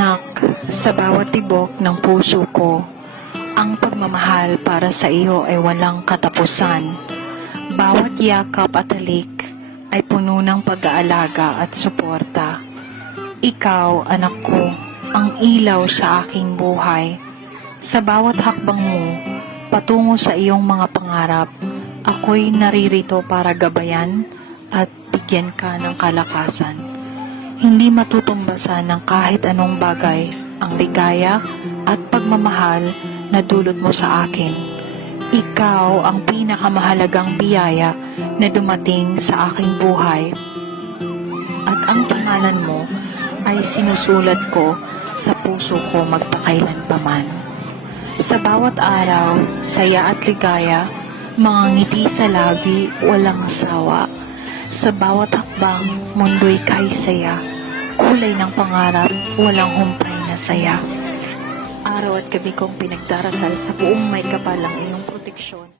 Anak, sa bawat tibok ng puso ko, ang pagmamahal para sa iyo ay walang katapusan. Bawat yakap at halik ay puno ng pag-aalaga at suporta. Ikaw, anak ko, ang ilaw sa aking buhay. Sa bawat hakbang mo, patungo sa iyong mga pangarap, ako'y naririto para gabayan at bigyan ka ng kalakasan. Hindi matutumbasan ng kahit anong bagay ang ligaya at pagmamahal na dulot mo sa akin. Ikaw ang pinakamahalagang biyaya na dumating sa aking buhay. At ang pangalan mo ay sinusulat ko sa puso ko magpakailanpaman. Sa bawat araw, saya at ligaya, mga ngiti sa labi, walang asawa. Sa bawat hakbang, mundo'y kay saya. Kulay ng pangarap, walang humpay na saya. Araw at gabi kong pinagdarasal sa buong may kapal ang iyong proteksyon.